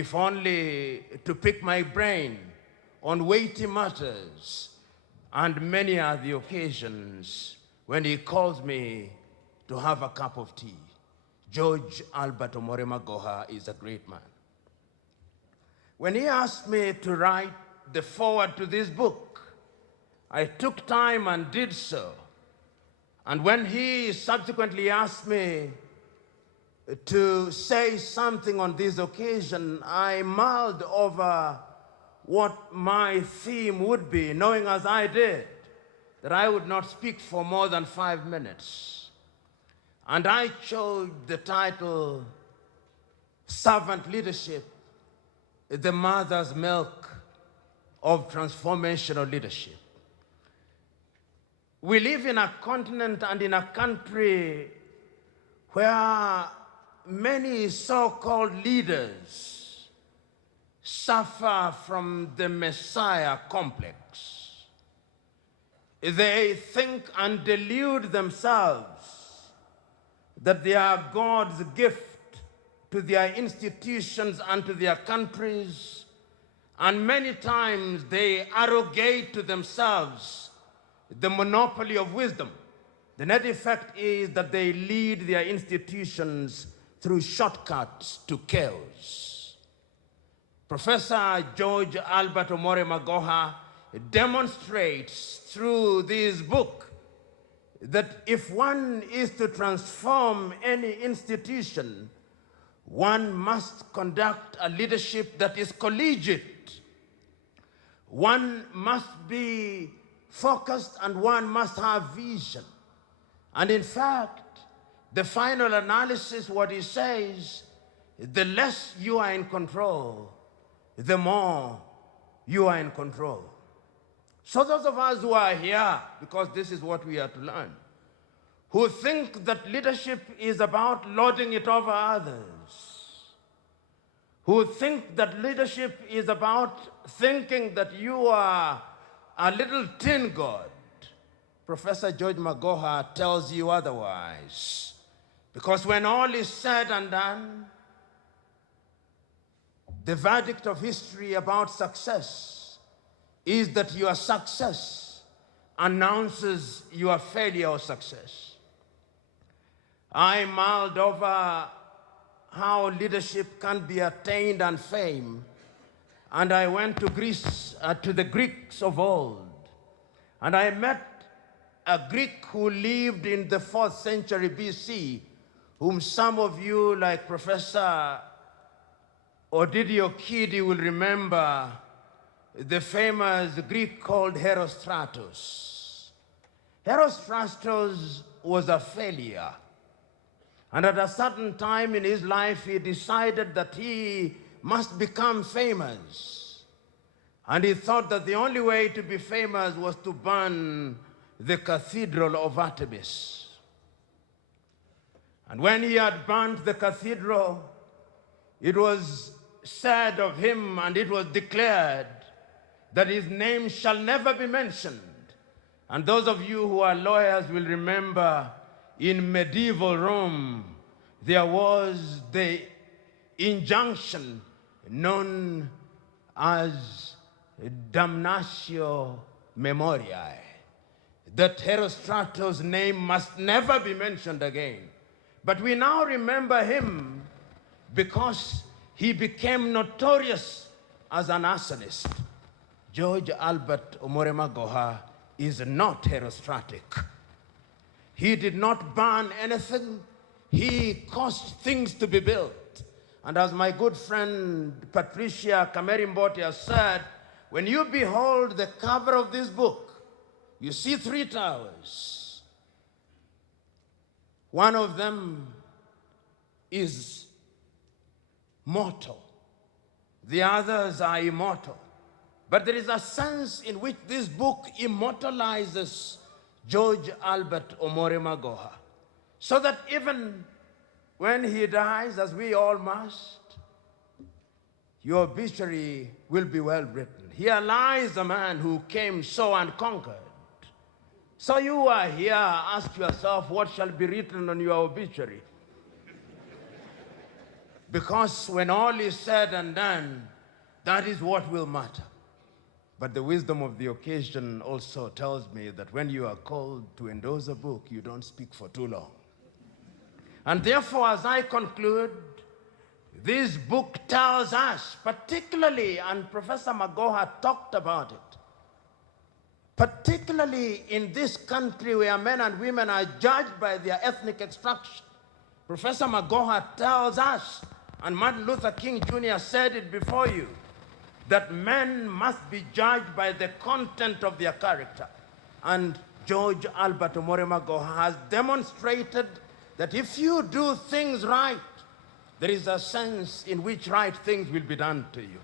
if only to pick my brain on weighty matters, and many are the occasions when he calls me to have a cup of tea. George Albert Omore Magoha is a great man. When he asked me to write the foreword to this book, I took time and did so. And when he subsequently asked me to say something on this occasion, I mulled over what my theme would be, knowing as I did that I would not speak for more than 5 minutes. And I chose the title, Servant Leadership, the Mother's Milk of Transformational Leadership. We live in a continent and in a country where many so-called leaders suffer from the Messiah complex. They think and delude themselves that they are God's gift to their institutions and to their countries, and many times they arrogate to themselves the monopoly of wisdom. The net effect is that they lead their institutions through shortcuts to chaos. Professor George Albert Omore Magoha demonstrates through this book that if one is to transform any institution, one must conduct a leadership that is collegiate. One must be focused and one must have vision. And in fact, the final analysis, what he says, the less you are in control, the more you are in control. So those of us who are here, because this is what we are to learn, who think that leadership is about lording it over others, who think that leadership is about thinking that you are a little tin god, Professor George Magoha tells you otherwise. Because when all is said and done, the verdict of history about success is that your success announces your failure or success. I mulled over how leadership can be attained and fame, and I went to Greece, to the Greeks of old, and I met a Greek who lived in the 4th century BC, whom some of you, like Professor Odidio Kidi, will remember, the famous Greek called Herostratus. Herostratus was a failure. And at a certain time in his life, he decided that he must become famous. And he thought that the only way to be famous was to burn the cathedral of Artemis. And when he had burnt the cathedral, it was said of him and it was declared that his name shall never be mentioned. And those of you who are lawyers will remember in medieval Rome, there was the injunction known as damnatio memoriae, that Herostratus' name must never be mentioned again. But we now remember him because he became notorious as an arsonist. George Albert Omore Magoha is not herostratic. He did not burn anything. He caused things to be built. And as my good friend Patricia Kamerimboti has said, when you behold the cover of this book, you see 3 towers. One of them is mortal. The others are immortal. But there is a sense in which this book immortalizes George Albert Omore Magoha, so that even when he dies, as we all must, your obituary will be well written. Here lies a man who came, saw, and conquered. So you are here, ask yourself, what shall be written on your obituary? because when all is said and done, that is what will matter. But the wisdom of the occasion also tells me that when you are called to endorse a book, you don't speak for too long. And therefore, as I conclude, this book tells us, particularly, and Professor Magoha talked about it, particularly in this country where men and women are judged by their ethnic extraction. Professor Magoha tells us, and Martin Luther King Jr. said it before you, that men must be judged by the content of their character. And George Albert Omore Magoha has demonstrated that if you do things right, there is a sense in which right things will be done to you.